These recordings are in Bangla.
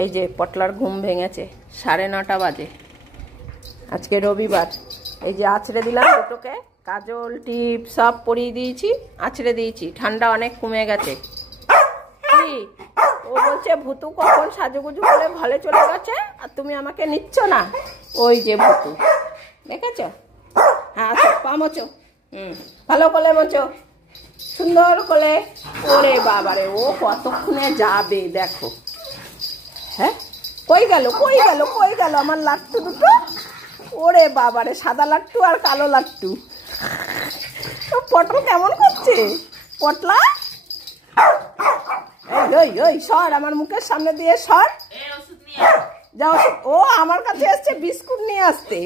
এই যে পটলার ঘুম ভেঙেছে, 9:30 বাজে, আজকে রবিবার। এই যে আছড়ে দিলাম দুটোকে, কাজল টিপ সব পরিয়ে দিয়েছি, আছড়ে দিয়েছি, ঠান্ডা অনেক কমে গেছে। কি ও বলছে ভুতু কখন সাজুগুজু করে ঘরে চলে গেছে আর তুমি আমাকে নিচ্ছ না। ওই যে ভুতু, দেখেছ? হ্যাঁ পা মোচো, ভালো করে মোচো, সুন্দর করে। ওরে বাবারে, ও কতক্ষণে যাবে দেখো। হ্যাঁ কই গেল কই গেল কই গেল আমার লাট্টু দুটো? ওরে বাবারে, সাদা লাট্টু আর কালো লাট্টু। পটল কেমন করছে পটলা? ওই ওই সর, আমার মুখের সামনে দিয়ে সর। যাও, ও আমার কাছে এসছে বিস্কুট নিয়ে আসতে।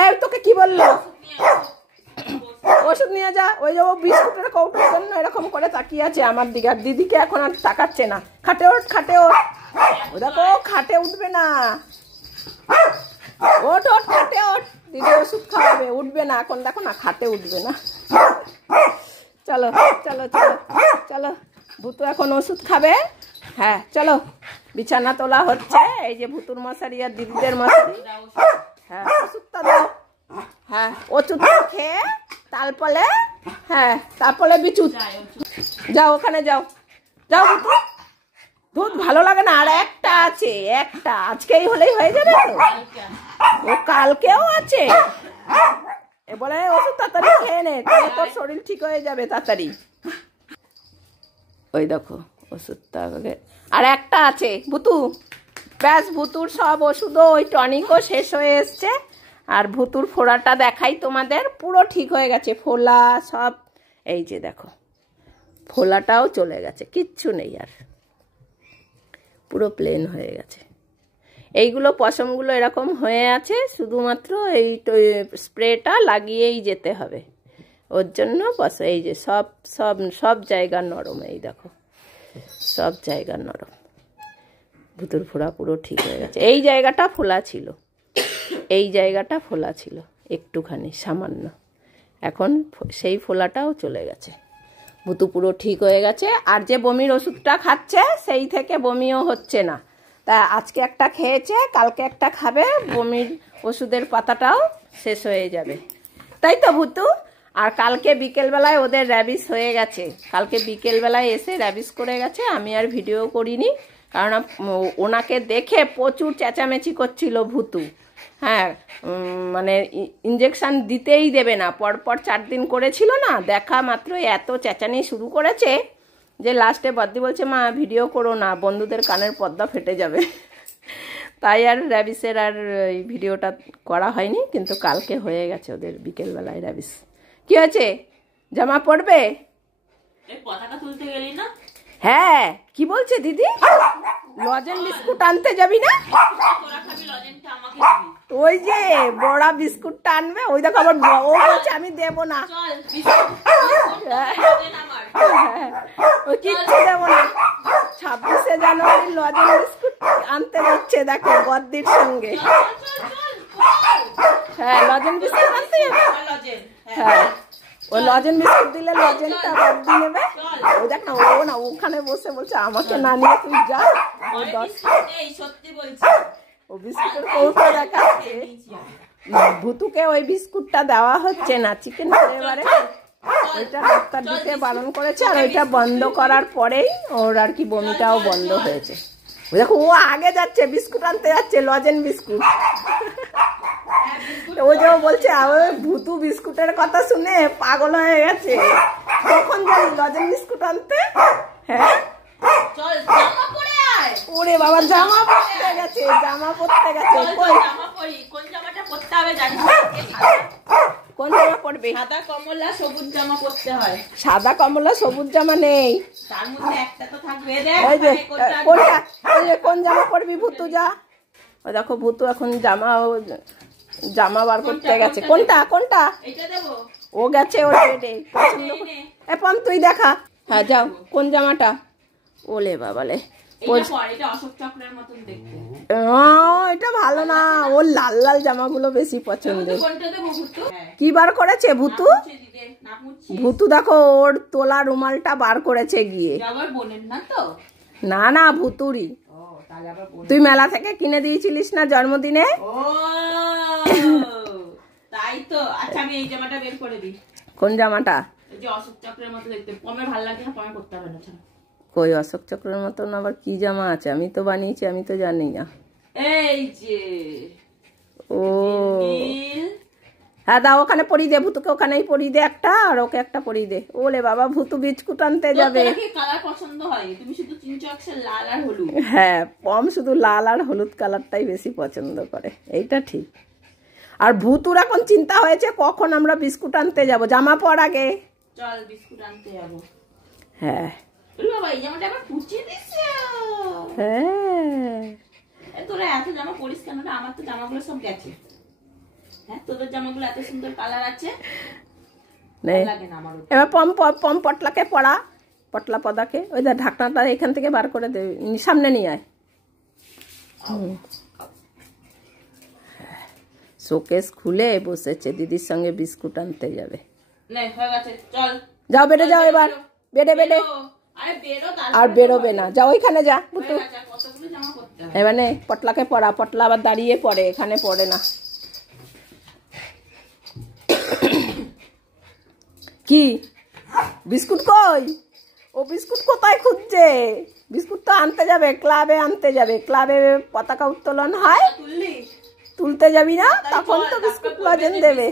এই তোকে কি বললো? ওষুধ নিয়ে যা। ওই যে ও বিস্কুটের কৌটোর জন্য এরকম করে তাকিয়ে আছে আমার দিকে, আর দিদিকে এখন আর তাকাচ্ছে না। খাটে ওঠ, খাটে ওঠ। ও দেখো খাটে উঠবে না, ওঠ ওঠ, খাটে ওঠ। দিদি ওষুধ খাওয়াবে, উঠবে না এখন, দেখো না খাটে উঠবে না। চলো চলো চলো চলো, ভুতু এখন ওষুধ খাবে। হ্যাঁ চলো, বিছানা তোলা হচ্ছে। এই যে ভুতুর মশারি আর দিদিদের মশারি। হ্যাঁ ওষুধটা দাও। হ্যাঁ ওষুধটা খেয়ে তারপরে, হ্যাঁ তারপরে বিচুত যাও, ওখানে যাও, যাও ভুতু। দুধ ভালো লাগে না, আর একটা আছে, একটা আজকেই হলেই হয়ে যাবে তো। ও কালকেও আছে। এ বলে ওষুধ তাড়াতাড়ি খেয়ে নে, তাহলে তোর শরীর ঠিক হয়ে যাবে তাড়াতাড়ি। ওই দেখো ওষুধটা, আর একটা আছে ভুতু। ব্যাস ভুতুর সব ওষুধও, ওই টনিকও শেষ হয়ে এসছে। আর ভুতুর ফোড়াটা দেখাই তোমাদের, পুরো ঠিক হয়ে গেছে, ফোলা সব। এই যে দেখো ফোলাটাও চলে গেছে, কিচ্ছু নেই আর, পুরো প্লেন হয়ে গেছে। এইগুলো পশমগুলো এরকম হয়ে আছে, শুধুমাত্র এই স্প্রেটা লাগিয়েই যেতে হবে ওর জন্য। এই যে সব সব সব জায়গা নরম, এই দেখো সব জায়গা নরম। ভুতুর ফোড়া পুরো ঠিক হয়ে গেছে। এই জায়গাটা ফোলা ছিল, এই জায়গাটা ফোলা ছিল একটুখানি সামান্য, এখন সেই ফোলাটাও চলে গেছে। ভুতু পুরো ঠিক হয়ে গেছে। আর যে বমির ওষুধটা খাচ্ছে সেই থেকে বমিও হচ্ছে না। তা আজকে একটা খেয়েছে, কালকে একটা খাবে, বমির ওষুধের পাতাটাও শেষ হয়ে যাবে, তাই তো ভুতু? আর কালকে বিকেলবেলায় ওদের র্যাবিস হয়ে গেছে, কালকে বিকেলবেলায় এসে র্যাবিস করে গেছে। আমি আর ভিডিও করিনি, কারণ ওনাকে দেখে প্রচুর চেঁচামেচি করছিল ভুতু। হ্যাঁ মানে ইঞ্জেকশান দিতেই দেবে না, পরপর 4 দিন করেছিল না, দেখা মাত্র এত চেঁচানি শুরু করেছে যে লাস্টে বদ্দি বলছে মা ভিডিও করো না, বন্ধুদের কানের পর্দা ফেটে যাবে। তাই আর র্যাবিসের আর এই ভিডিওটা করা হয়নি, কিন্তু কালকে হয়ে গেছে ওদের বিকেলবেলায় র্যাবিস। কি হয়েছে, জামা পরবে? পতাকা তুলতে গেলি না? হ্যাঁ কি বলছে দিদি, লজেন বিস্কুট আনতে যাবি না? ওই যে বড়া বিস্কুটটা আনবে, ওই দেখো আবার ও বলছে আমি দেবো না, ওই কিচ্ছু দেবো না। 26শে জানুয়ারি লজেন বিস্কুট আনতে যাচ্ছে দেখো বদ্দির সঙ্গে। হ্যাঁ লজেন বিস্কুট আনতে যাবে। হ্যাঁ ও লজেন বিস্কুট দিলে লজেনটা বদ্দি নেবে। ও দেখ না, ও না ওখানে বসে বলছে আমাকে না নিয়ে তুই যা। ও বিস্কুটের কৌটো দেখাচ্ছে। ভুতুকে ওই বিস্কুটটা দেওয়া হচ্ছে না, চিকেন ফ্লেভারে ওইটা ডাক্তার দিতে বারণ করেছে। আর ওইটা বন্ধ করার পরেই ওর আর কি বমিটাও বন্ধ হয়েছে। ও দেখো ও আগে যাচ্ছে, বিস্কুট আনতে যাচ্ছে, লজেন বিস্কুট। ও যে বলছে ভুতু বিস্কুটের কথা শুনে পাগল হয়ে গেছে, কখন যাবি লজেন বিস্কুট আনতে? হ্যাঁ ওরে বাবা জামা পরতে গেছে, জামা পরতে গেছে। কোন জামাটা পরতে হবে জানিস? কোন জামা পরবে? সাদা কমলা সবুজ জামা পরতে হয়। সাদা কমলা সবুজ জামা নেই, তার মধ্যে একটা তো থাকবে। দেখ ওই যে কোনটা, ওই যে কোন জামা পরবি ভুতু যা। ওই দেখো ভুতু এখন জামা বার করতে গেছে। কোনটা কোনটা? এটা দেবো। ও গেছে ওর বেডে পছন্দ করে। এখন তুই দেখা। হ্যাঁ যাও, কোন জামাটা? ওলে বাবালে, এটা ভালো না, ওর লাল লাল জামাগুলো বেশি পছন্দের। কি বার করেছে ভুতু? ভুতু দেখো ওর তোলা রুমালটা বার করেছে গিয়ে। না না ভুতুরি, আবার বলবো। তুই মেলা থেকে কিনে দিয়েছিলিস না জন্মদিনে? ও তাই তো। আচ্ছা আমি এই জামাটা বের করে দিই। কোন জামাটা? এই যে অশোক চক্রের মতো দেখতে, পমের ভালো লাগে না, পমে করতে হবে না। কই অশোক চক্রের মতন আবার কি জামা আছে? আমি তো বানিয়েছি, আমি তো জানি না। এই যে ও নীল। হ্যাঁ দাও, ওখানে পরিয়ে দে, ভুতুকে ওখানেই পরিয়ে দে একটা, আর ওকে একটা পরিয়ে দে। ওলে বাবা, ভুতু বিস্কুট আনতে যাবে। তোর কি কালার পছন্দ হয়? তুমি শুধু চিনচক্সের লাল আর হলুদ। হ্যাঁ, পম শুধু লাল আর হলুদ কালারটাই বেশি পছন্দ করে, এইটা ঠিক। আর ভুতুর এখন চিন্তা হয়েছে কখন আমরা বিস্কুট আনতে যাব। জামা পর আগে। চল বিস্কুট আনতে যাব। হ্যাঁ বাবা এই জামাটা আবার কুচিয়ে দিছে। হ্যাঁ, তোরা এত জামা পরিস কেন? আমার তো জামাগুলো সব গেছে। হ্যাঁ তোদের জামাগুলো এত সুন্দর কালার আছে, লাগে না আমার। এবার পম পম পটলাকে পড়া, পটলা পদাকে ওই যে ঢাকনাটা এখান থেকে বার করে দে, সামনে নিয়ে আয়। শোকেস খুলে বসেছে, দিদির সঙ্গে বিস্কুট আনতে যাবে। চল যাও, বেড়ে যাও এবার, বেড়ে বেড়ে। আর বেরোবে না, যাও ওইখানে যা বুটু। এবার নে পটলাকে পড়া, পটলা আবার দাঁড়িয়ে পড়ে, এখানে পড়ে না। কি বিস্কুট কই? ও বিস্কুট কোথায় খুঁজছে? বিস্কুট তো আনতে যাবে, ক্লাবে আনতে যাবে। ক্লাবে পতাকা উত্তোলন হয়, তুলতে যাবি না? তখন তো বিস্কুট লজেন দেবে।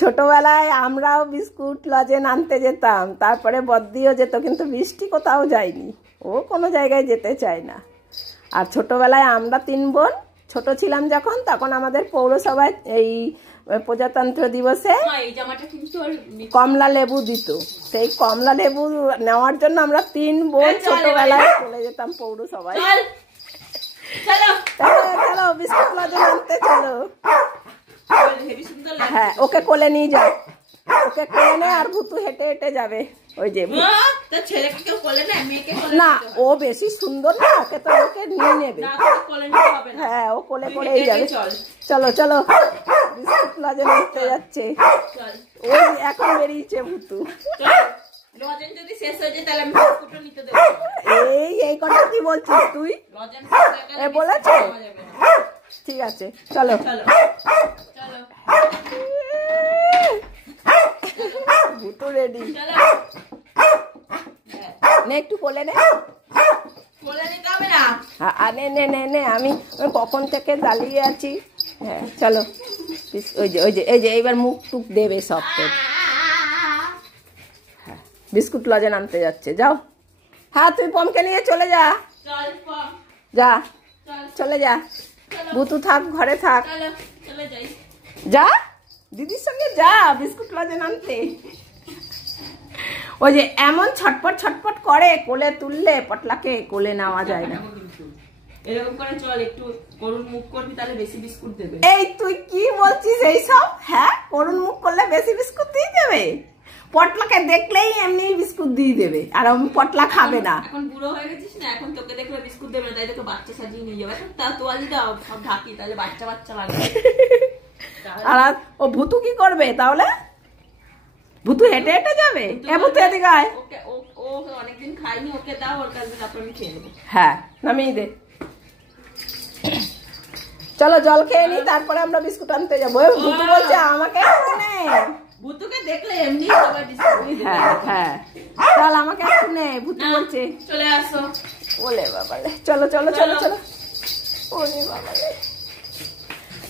ছোটবেলায় আমরাও বিস্কুট লজেন আনতে যেতাম, তারপরে বদ্দিও যেত, কিন্তু বৃষ্টি কোথাও যায়নি, ও কোনো জায়গায় যেতে চায় না। আর ছোটবেলায় আমরা 3 বোন ছোট ছিলাম যখন, তখন আমাদের পৌরসভায় এই প্রজাতন্ত্র দিবসে কমলা লেবু দিত। সেই কমলা লেবু নেওয়ার জন্য আমরা 3 বোন ছোটবেলায় চলে যেতাম পৌরসভায়। চলো বিস্কুট লজেন আনতে চলো। হ্যাঁ ওকে কোলে নিয়ে যাও, ওকে কোলে নে। আর ভুতু হেঁটে হেঁটে যাবে। ওই যে না, ও বেশি সুন্দর না, ওকে তো ওকে নিয়ে নেবে। হ্যাঁ ও কোলে করেই যাবে। চলো চলো, বিস্কুট লজেন আনতে যাচ্ছে। ওই এখন বেরিয়েছে ভুতু। এই কথা কি বলছিস তুই? বলেছ? ঠিক আছে চলো। ভুতু রেডি। নে একটু কোলে নে। নে নে নে নে, আমি কখন থেকে দাঁড়িয়ে আছি। হ্যাঁ চলো। ওই যে ওই যে এই যে এইবার মুখ টুক দেবে সব। হ্যাঁ বিস্কুট লজেন আনতে যাচ্ছে, যাও। হ্যাঁ তুই পমকে নিয়ে চলে যা, যা চলে যা। ভুতু থাক, ঘরে থাক। যা দিদির সঙ্গে যা বিস্কুট লজেন আনতে। ওই যে এমন ছটপট ছটপট করে, কোলে তুললে পটলাকে কোলে নেওয়া যায় না। এরকম করে চল, একটু করুণ মুখ করবি, তাহলে বেশি বিস্কুট দেবে। এই তুই কি বলছিস এইসব? হ্যাঁ করুণ মুখ করলে বেশি বিস্কুট দিয়ে দেবে? পটলাকে দেখলেই এমনি বিস্কুট দিয়ে দেবে, আর পটলা খাবে না। এখন বুড়ো হয়ে গেছিস না, এখন তোকে দেখলে বিস্কুট দেবে না, তাই তোকে বাচ্চা সাজিয়ে নিয়ে যাবে। তা তোয়ালি দাও সব ঢাকি, তাহলে বাচ্চা বাচ্চা লাগবে। আর ও ভুতু কি করবে তাহলে? ভুতু হেঁটে হেঁটে যাবে। ভুতু এদিকে আয়। ও অনেকদিন খাইনি, ওকে দাও, ওর কাছে তারপর আমি খেয়ে নেবো। হ্যাঁ নামিয়ে দে। চলো জল খেয়ে নি, তারপরে আমরা বিস্কুট আনতে যাবো। ভুতু বলছে আমাকে নে। ভুতুকে দেখলে এমনি সবাই বিস্কুট দিয়ে দেবে। হ্যাঁ হ্যাঁ চল আমাকে একটু নে, ভুতু বলছে। চলে আসো। ওলে বাবা রে, চলো চলো চলো চলো। ওলে বাবা রে,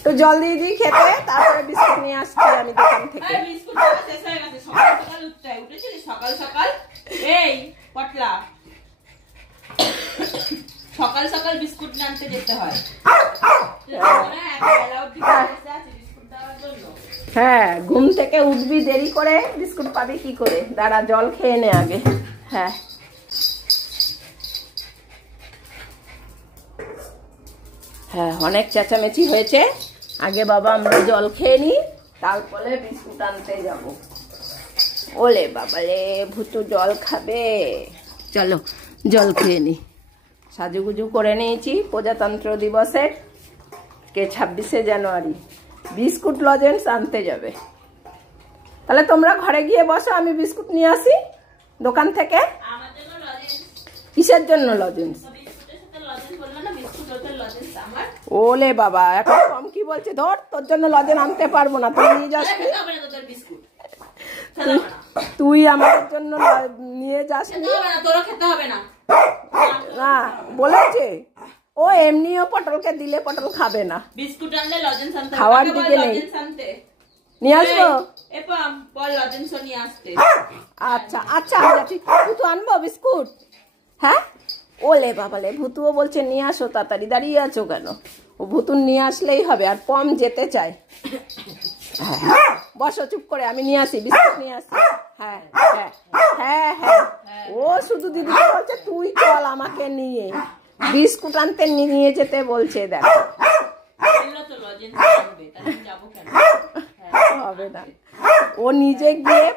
তো জল দিয়ে দিই খেতে, তারপরে বিস্কুট নিয়ে আসছি আমি দোকান থেকে। বিস্কুট শেষ হয়ে গেছে। সকাল সকাল উঠেছিস? সকাল সকাল এই পটলা, সকাল সকাল বিস্কুট আনতে যেতে হয়। হ্যাঁ ঘুম থেকে উঠবি দেরি করে, বিস্কুট পাবি কি করে? দাঁড়া জল খেয়ে নে আগে। হ্যাঁ হ্যাঁ অনেক চেঁচামেচি হয়েছে, আগে বাবা আমরা জল খেয়ে নি, তারপরে বিস্কুট আনতে যাব। ওলে বাবা রে, ভুতু জল খাবে। চলো জল খেয়ে নি। সাজুগুজু করে নিয়েছি প্রজাতন্ত্র দিবসের, কে 26শে জানুয়ারি। বিস্কুট লজেন্স আনতে যাবে। তাহলে তোমরা ঘরে গিয়ে বসো, আমি বিস্কুট নিয়ে আসি দোকান থেকে। কিসের জন্য লজেন্স? বিস্কুটের সাথে লজেন্স বললো না, বিস্কুট ওতে লজেন্স আমার। ওলে বাবা, এখন কম কি বলছে, ধর তোর জন্য লজেন আনতে পারবো না, তুই নিয়ে যাস। খেতে হবে না তোদের বিস্কুট, তুই আমাদের জন্য নিয়ে যাস তোরা খেতে হবে না। না বলেছে ও এমনিও পটলকে দিলে পটল খাবে না। বিস্কুট আনলে লজেন্স আনতে, খাওয়ার দিকে নেই। নিয়ে আসবো, বল লজেন্স নিয়ে আসতে। আচ্ছা আচ্ছা আমি যাচ্ছি। ভুতু আনবো বিস্কুট? হ্যাঁ ওলে বাবালে, ভুতুও বলছে নিয়ে আসো তাড়াতাড়ি, দাঁড়িয়ে আছো কেন? ও ভুতুন নিয়ে আসলেই হবে, আর পম যেতে চায়। হ্যাঁ বসো চুপ করে, আমি নিয়ে আসি, বিস্কুট নিয়ে আসি। হ্যাঁ হ্যাঁ হ্যাঁ হ্যাঁ, ও শুধু দিদিকে বলছে তুই চল আমাকে নিয়ে, বিস্কুট আনতে নিয়ে যেতে বলছে। দেখো হবে না, ও নিজে গিয়ে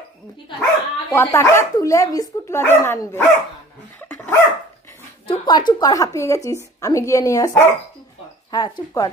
পতাকা তুলে বিস্কুট লজেন আনবে। চুপ কর, হাঁপিয়ে গেছিস, আমি গিয়ে নিয়ে আসবো। হ্যাঁ চুপ কর।